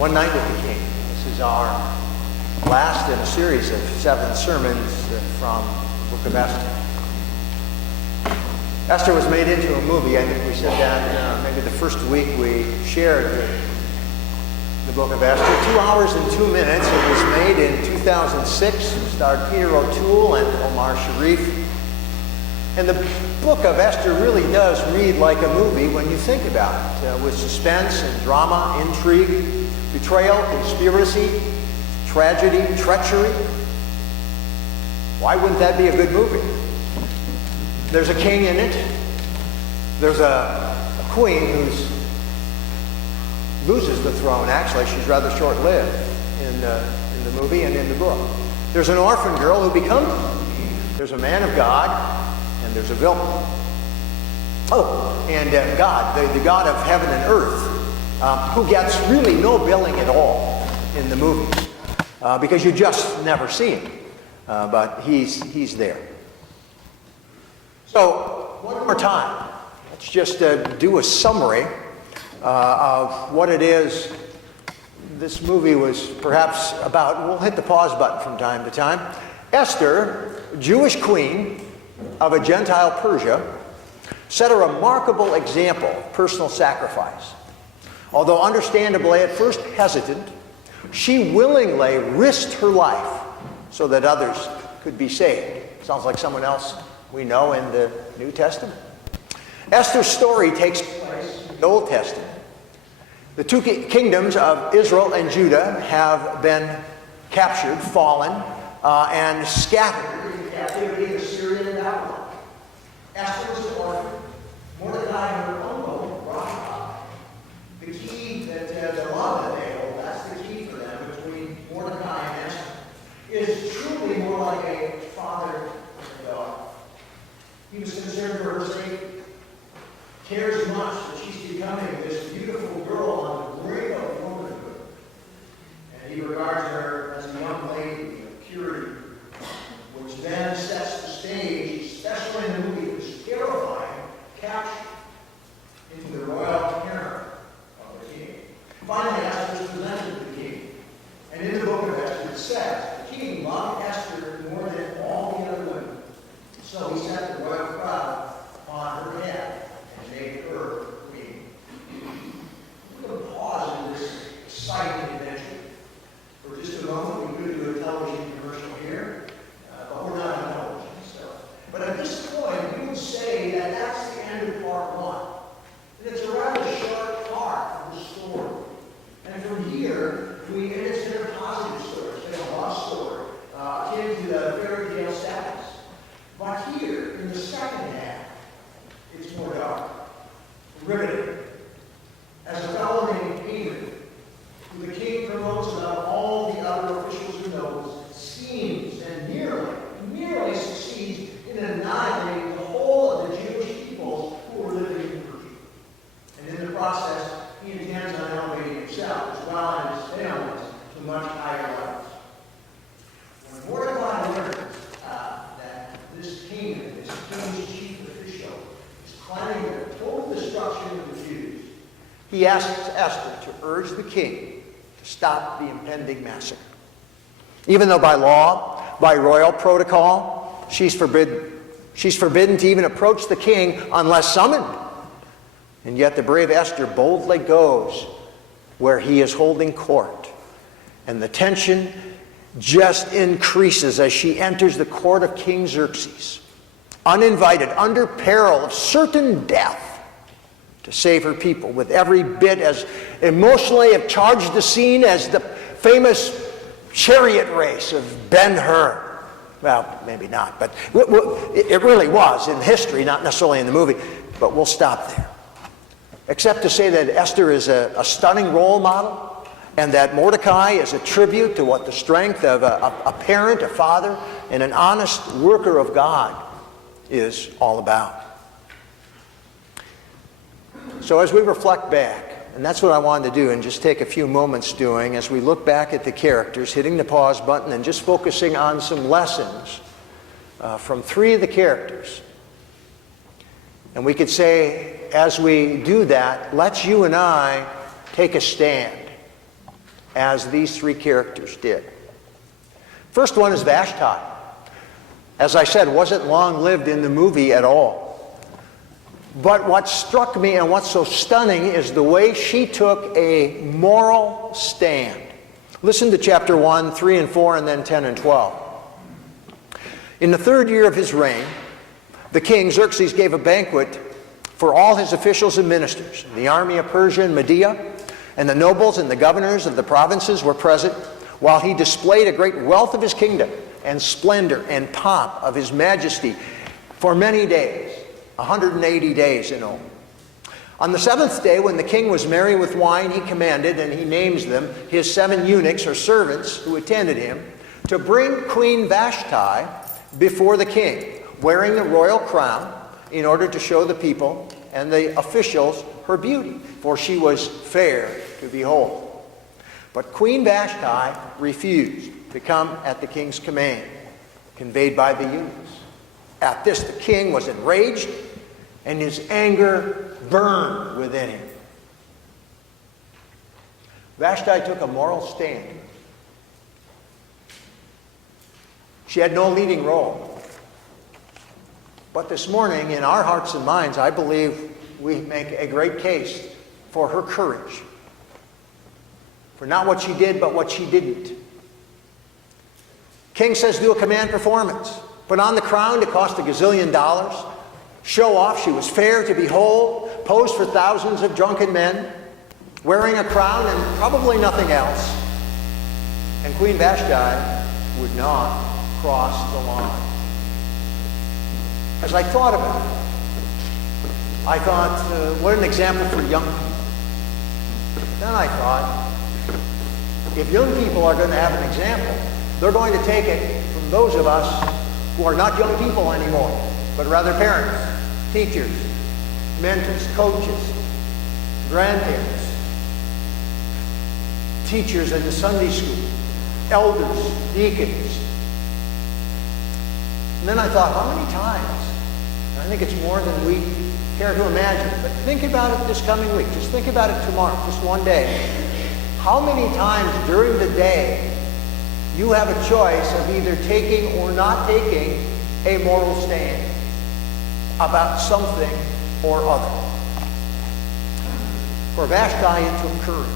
One Night with the King. This is our last in a series of 7 sermons from the book of Esther. Esther was made into a movie. I think we said that maybe the first week we shared the book of Esther. 2 hours and 2 minutes. It was made in 2006. It starred Peter O'Toole and Omar Sharif. And the book of Esther really does read like a movie when you think about it, with suspense and drama, intrigue, betrayal, conspiracy, tragedy, treachery. Why wouldn't that be a good movie? There's a king in it. There's a queen who loses the throne. Actually, she's rather short-lived in the movie and in the book. There's an orphan girl who becomes a king. There's a man of God, and there's a villain. Oh, and God, the God of heaven and earth, who gets really no billing at all in the movies, because you just never see him, but he's there. So, one more time, let's just do a summary of what it is this movie was perhaps about. We'll hit the pause button from time to time. Esther, Jewish queen of a Gentile Persia, set a remarkable example of personal sacrifice. Although understandably at first hesitant, she willingly risked her life so that others could be saved. Sounds like someone else we know in the New Testament. Esther's story takes place in the Old Testament. The 2 kingdoms of Israel and Judah have been captured, fallen, and scattered in captivity of Syria and Babylon. Esther was an orphan. Mordecai, her uncle, brought her up. The key that the love that they hold, that's the key for them between Mordecai and Esther, is truly more like a father and a daughter. He was concerned for her safety, cares much that she's becoming this beautiful girl on the brink of womanhood. And he regards her as a young lady of purity, which then sets the stage, especially in the movie, which terrifying capture into the royal harem of the king. Finally, Esther is presented to the king. And in the book of Esther, it says, the king loved Esther more than all the other women. So he set the royal crown on her head and made her queen. We're going to pause in this exciting adventure for just a moment. We could do a television commercial here, but we're not on television. But at this point, we would say that that's the end of part 1. And it's a rather short part of the story. And from here, and it's been a positive story. It's been a love story, akin to the fairy tale status. But here, in the second half, it's more dark, riveting. As a fellow named Haman, who the king promotes above all the other officials and nobles, schemes and nearly succeeds in annihilating the whole of the Jewish people who were living in Persia. And in the process, he intends on elevating himself as well as his families to much higher levels. When Mordecai learns that this king, this king's chief official, is planning the total destruction of the Jews, he asks Esther to urge the king to stop the impending massacre. Even though by law, by royal protocol, she's forbidden to even approach the king unless summoned. And yet the brave Esther boldly goes where he is holding court. And the tension just increases as she enters the court of King Xerxes, uninvited, under peril of certain death, to save her people, with every bit as emotionally charged the scene as the famous chariot race of Ben-Hur. Well, maybe not, but it really was in history, not necessarily in the movie, but we'll stop there. Except to say that Esther is a stunning role model, and that Mordecai is a tribute to what the strength of a parent, a father, and an honest worker of God is all about. So as we reflect back, and that's what I wanted to do and just take a few moments doing as we look back at the characters, hitting the pause button and just focusing on some lessons from 3 of the characters. And we could say, as we do that, let's you and I take a stand as these three characters did. First one is Vashti. As I said, wasn't long-lived in the movie at all. But what struck me and what's so stunning is the way she took a moral stand. Listen to chapter 1, 3 and 4, and then 10 and 12. In the 3rd year of his reign, the king Xerxes gave a banquet for all his officials and ministers. The army of Persia and Media, and the nobles and the governors of the provinces were present, while he displayed a great wealth of his kingdom and splendor and pomp of his majesty for many days, 180 days in all. On the 7th day, when the king was merry with wine, he commanded, and he names them, his 7 eunuchs or servants who attended him, to bring Queen Vashti before the king, wearing the royal crown, in order to show the people and the officials her beauty, for she was fair to behold. But Queen Vashti refused to come at the king's command, conveyed by the eunuchs. At this the king was enraged, and his anger burned within him. Vashti took a moral stand. She had no leading role. But this morning, in our hearts and minds, I believe we make a great case for her courage. For not what she did, but what she didn't. King says do a command performance. Put on the crown, it cost $1 gazillion. Show off, she was fair to behold. Posed for thousands of drunken men, wearing a crown and probably nothing else. And Queen Vashti would not cross the line. As I thought about it, I thought, what an example for young people. Then I thought, if young people are going to have an example, they're going to take it from those of us who are not young people anymore, but rather parents, teachers, mentors, coaches, grandparents, teachers in the Sunday school, elders, deacons. And then I thought, how many times? I think it's more than we care to imagine. But think about it this coming week. Just think about it tomorrow, just one day. How many times during the day you have a choice of either taking or not taking a moral stand about something or other? For Vashti, it took courage.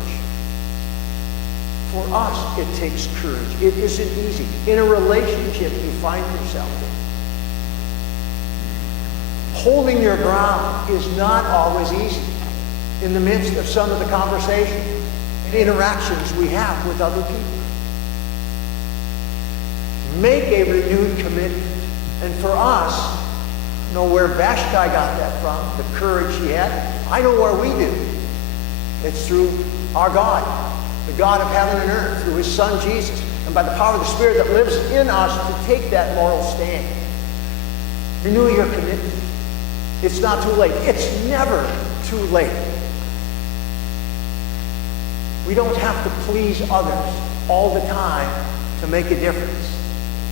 For us, it takes courage. It isn't easy. In a relationship you find yourself in, holding your ground is not always easy in the midst of some of the conversations and interactions we have with other people. Make a renewed commitment. And for us, know where Vashti got that from, the courage she had. I know where we do. It's through our God, the God of heaven and earth, through his Son Jesus, and by the power of the Spirit that lives in us to take that moral stand. Renew your commitment. It's not too late. It's never too late. We don't have to please others all the time to make a difference.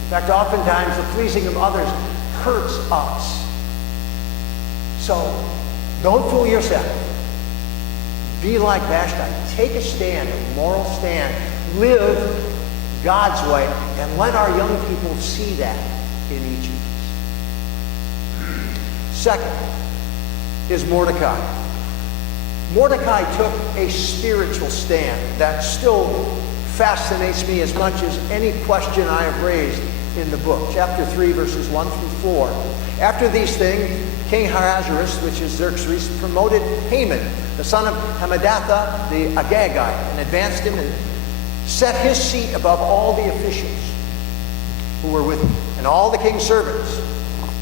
In fact, oftentimes the pleasing of others hurts us. So, don't fool yourself. Be like Vashti. Take a stand, a moral stand. Live God's way, and let our young people see that in each of us. Second is Mordecai. Mordecai took a spiritual stand that still fascinates me as much as any question I have raised in the book. Chapter 3, verses 1 through 4. After these things, King Ahasuerus, which is Xerxes, promoted Haman, the son of Hammedatha the Agagite, and advanced him and set his seat above all the officials who were with him. And all the king's servants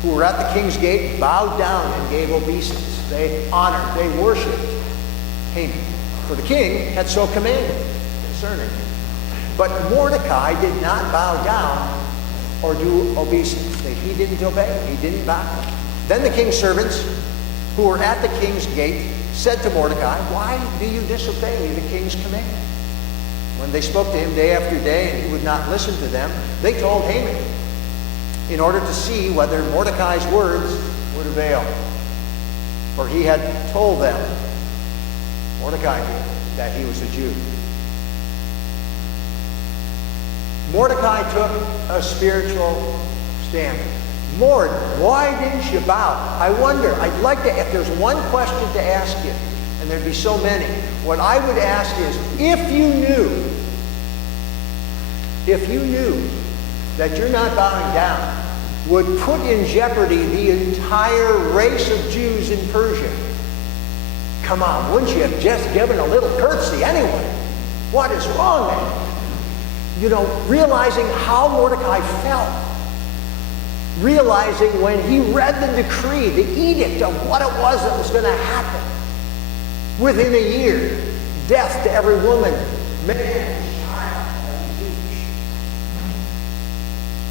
who were at the king's gate bowed down and gave obeisance. They honored, they worshipped Haman, for the king had so commanded concerning him. But Mordecai did not bow down or do obeisance. He didn't obey. He didn't bow. Then the king's servants who were at the king's gate said to Mordecai, "Why do you disobey the king's command?" When they spoke to him day after day and he would not listen to them, they told Haman in order to see whether Mordecai's words would avail. For he had told them, Mordecai did, that he was a Jew. Mordecai took a spiritual stand. Lord, why didn't you bow? I wonder, I'd like to, if there's one question to ask you, and there'd be so many, what I would ask is, if you knew that you're not bowing down would put in jeopardy the entire race of Jews in Persia, come on, wouldn't you have just given a little courtesy anyway? What is wrong then? You know, realizing how Mordecai felt, realizing when he read the decree, the edict of what it was that was going to happen. Within a year, death to every woman, man, child, and beach.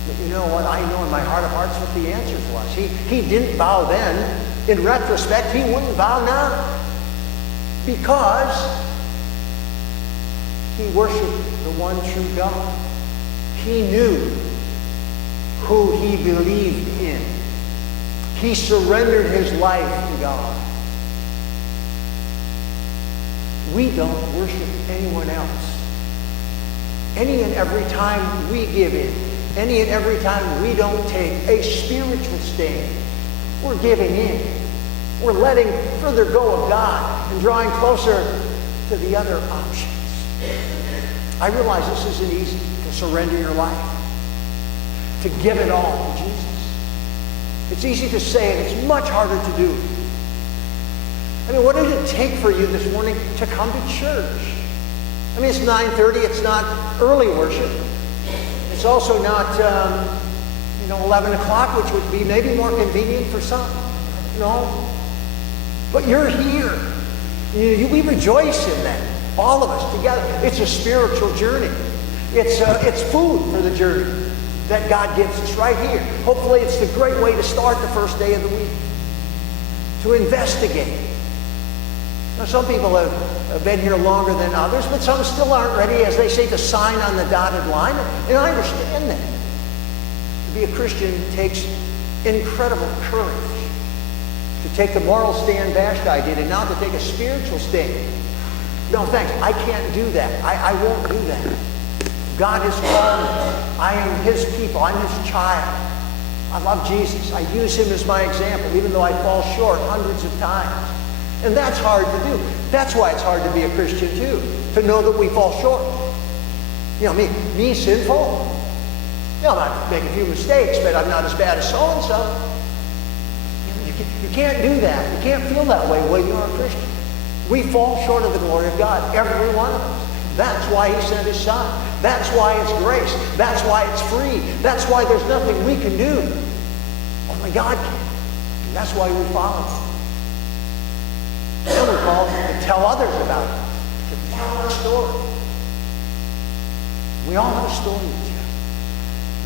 But you know what? I know in my heart of hearts what the answer was. He didn't bow then. In retrospect, he wouldn't bow now. Because he worshiped the one true God. He knew who he believed in. He surrendered his life to God. We don't worship anyone else. Any and every time we give in, any and every time we don't take a spiritual stand, we're giving in. We're letting further go of God and drawing closer to the other options. I realize this isn't easy to surrender your life, to give it all to Jesus. It's easy to say, and it's much harder to do. I mean, what did it take for you this morning to come to church? I mean, it's 9:30. It's not early worship. It's also not, 11 o'clock, which would be maybe more convenient for some. But you're here. We rejoice in that. All of us together. It's a spiritual journey. It's food for the journey that God gives us right here. Hopefully it's the great way to start the first day of the week. To investigate. Now, some people have been here longer than others, but some still aren't ready, as they say, to sign on the dotted line. And I understand that. To be a Christian takes incredible courage. To take the moral stand Vashti did, and now to take a spiritual stand. No, thanks. I can't do that. I won't do that. God has called me. I am his people. I'm his child. I love Jesus. I use him as my example, even though I fall short hundreds of times. And that's hard to do. That's why it's hard to be a Christian too, to know that we fall short. Me sinful. I might make a few mistakes, but I'm not as bad as so-and-so. You can't do that. You can't feel that way when you're a Christian. We fall short of the glory of God, every one of us. That's why he sent his son. That's why it's grace. That's why it's free. That's why there's nothing we can do. Only God can. And that's why we follow him. And we're called to tell others about it, to tell our story. We all have a story to tell.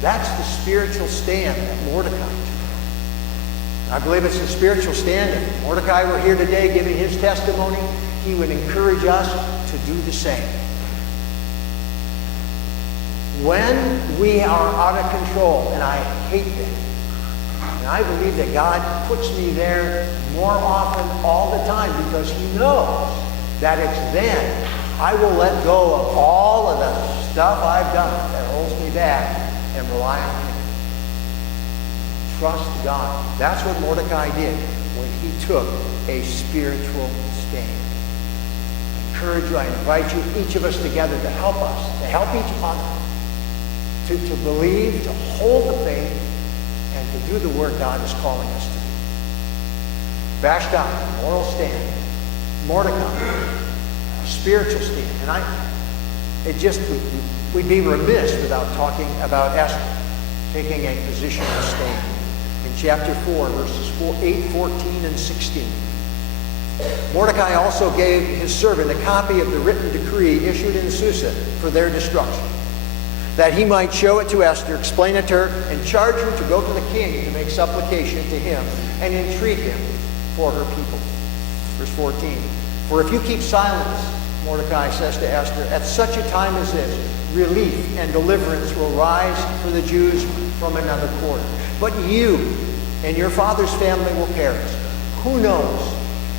That's the spiritual stand that Mordecai took. I believe it's the spiritual stand. If Mordecai were here today giving his testimony, he would encourage us to do the same. When we are out of control, and I hate that, and I believe that God puts me there more often all the time because he knows that it's then I will let go of all of the stuff I've done that holds me back and rely on him. Trust God. That's what Mordecai did when he took a spiritual stand. I encourage you, I invite you, each of us together to help us, to help each other, to believe, to hold the faith, and to do the work God is calling us to do. Vashti, moral stand. Mordecai, a spiritual stand. And we'd be remiss without talking about Esther taking a position of stand. In chapter 4, verses 8, 14, and 16. Mordecai also gave his servant a copy of the written decree issued in Susa for their destruction, that he might show it to Esther, explain it to her, and charge her to go to the king to make supplication to him and entreat him for her people. Verse 14. For if you keep silence, Mordecai says to Esther, at such a time as this, relief and deliverance will rise for the Jews from another quarter. But you and your father's family will perish. Who knows?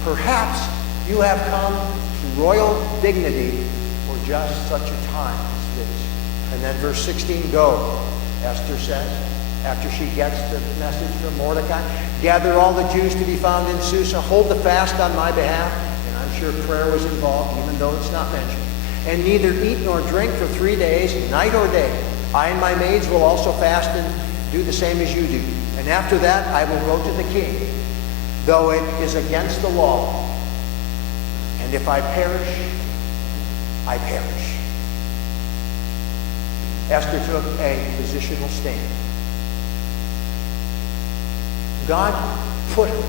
Perhaps you have come to royal dignity for just such a time as this. And then verse 16, go, Esther says, after she gets the message from Mordecai. Gather all the Jews to be found in Susa. Hold the fast on my behalf. And I'm sure prayer was involved, even though it's not mentioned. And neither eat nor drink for 3 days, night or day. I and my maids will also fast and do the same as you do. And after that, I will go to the king, though it is against the law. And if I perish, I perish. Esther took a positional stand. God put her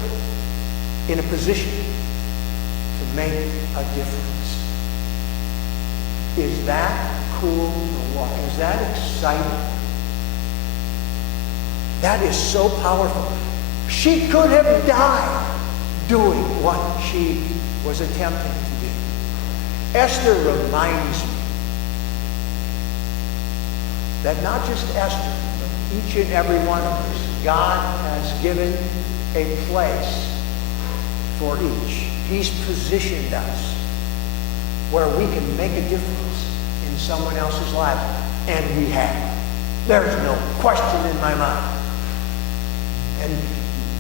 in a position to make a difference. Is that cool or what? Is that exciting? That is so powerful. She could have died doing what she was attempting to do. Esther reminds me that not just Esther, but each and every one of us, God has given a place for each. He's positioned us where we can make a difference in someone else's life. And we have. There's no question in my mind. And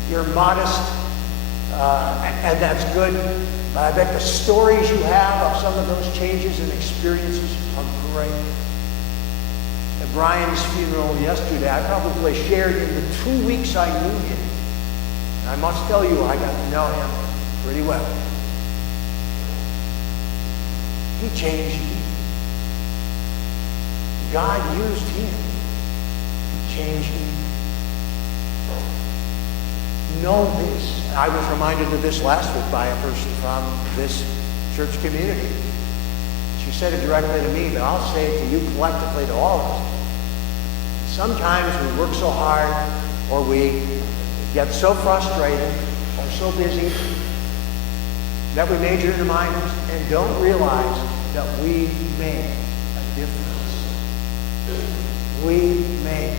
you're modest, and that's good. But I bet the stories you have of some of those changes and experiences are great. At Brian's funeral yesterday, I probably shared in the 2 weeks I knew him. And I must tell you, I got to know him pretty well. He changed me. God used him to change me. Know this. And I was reminded of this last week by a person from this church community. She said it directly to me, but I'll say it to you collectively, to all of us. Sometimes we work so hard, or we get so frustrated, or so busy, that we major in the minors and don't realize that we make a difference. We make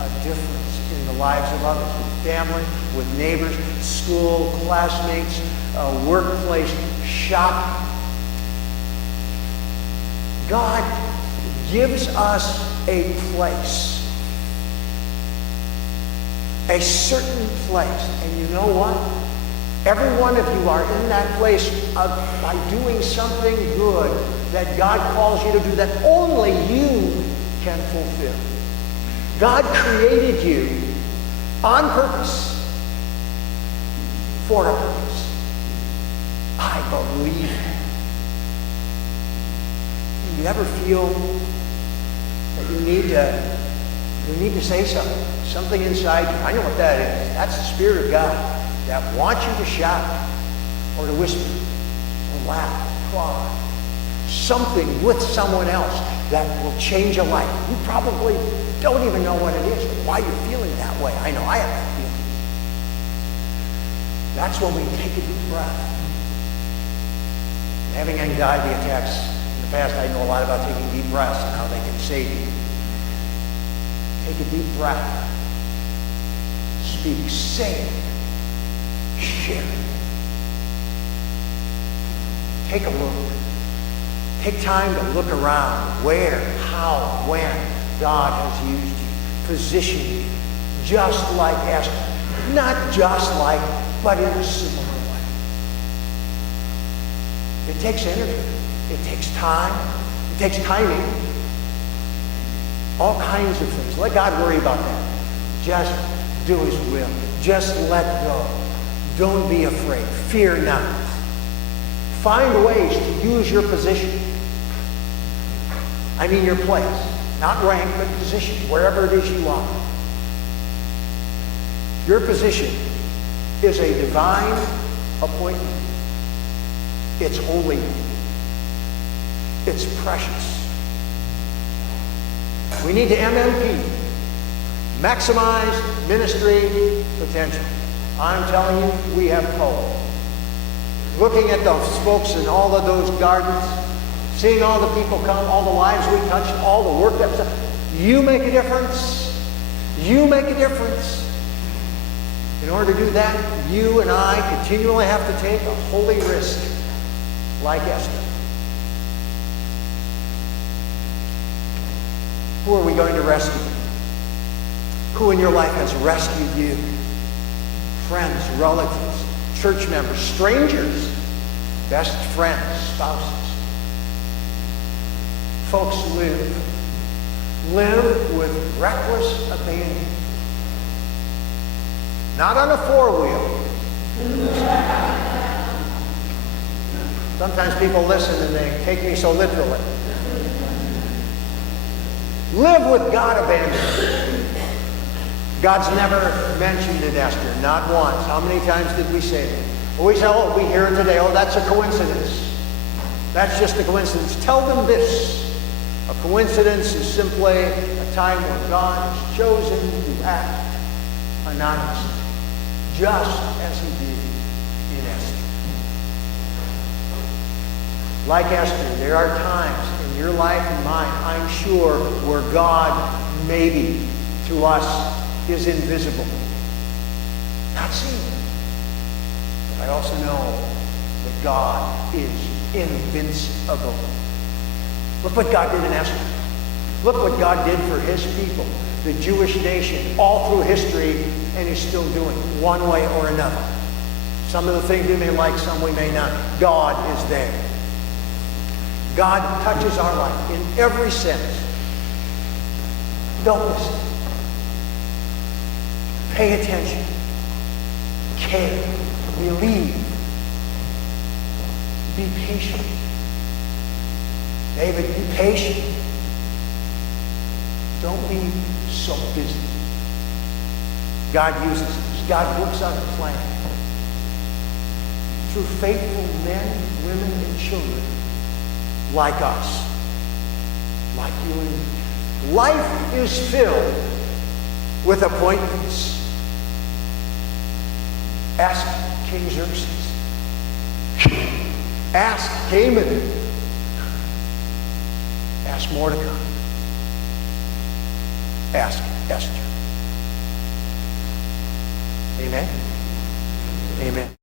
a difference in the lives of others, with family, with neighbors, school, classmates, workplace, shop. God gives us a place. A certain place. And you know what? Every one of you are in that place by doing something good that God calls you to do that only you can fulfill. God created you on purpose, for a purpose. I believe that. You ever feel that you need to say something inside you? I know what that is. That's the Spirit of God that wants you to shout or to whisper or laugh, cry. Something with someone else that will change a life. You probably don't even know what it is or why you're feeling that way. I know I have that feeling. That's when we take a deep breath. Having anxiety attacks in the past, I know a lot about taking deep breaths and how they can save you. Take a deep breath. Speak. Say it. Share it. Take a look. Take time to look around where, how, when God has used you, positioned you, just like Esther. Not just like, but in a similar way. It takes energy. It takes time. It takes timing. All kinds of things. Let God worry about that. Just do His will. Just let go. Don't be afraid. Fear not. Find ways to use your position. I mean your place. Not rank, but position. Wherever it is you are. Your position is a divine appointment. It's holy. It's precious. We need to MMP. Maximize ministry potential. I'm telling you, we have hope. Looking at those folks in all of those gardens, seeing all the people come, all the lives we touched, all the work that's done. You make a difference. You make a difference. In order to do that, you and I continually have to take a holy risk like Esther. Who are we going to rescue? Who in your life has rescued you? Friends, relatives, church members, strangers, best friends, spouses. Folks, live with reckless abandon. Not on a four-wheel. Sometimes people listen and they take me so literally. Live with God abandoned. God's never mentioned it, Esther, not once. How many times did we say it? We say, oh, we hear it today. Oh, that's a coincidence. That's just a coincidence. Tell them this. A coincidence is simply a time when God has chosen to act anonymously, just as he did in Esther. Like Esther, there are times in your life and mine, I'm sure, where God, maybe, to us, is invisible. Not seen. But I also know that God is invincible. Look what God did in Esther. Look what God did for his people, the Jewish nation, all through history, and he's still doing it one way or another. Some of the things we may like, some we may not. God is there. God touches our life in every sense. Don't listen. Pay attention. Care. Believe. Be patient. David, be patient. Don't be so busy. God uses us. God works out a plan. Through faithful men, women, and children like us. Like you and me. Life is filled with appointments. Ask King Xerxes. Ask Haman. Ask Mordecai. Ask Esther. Amen? Amen.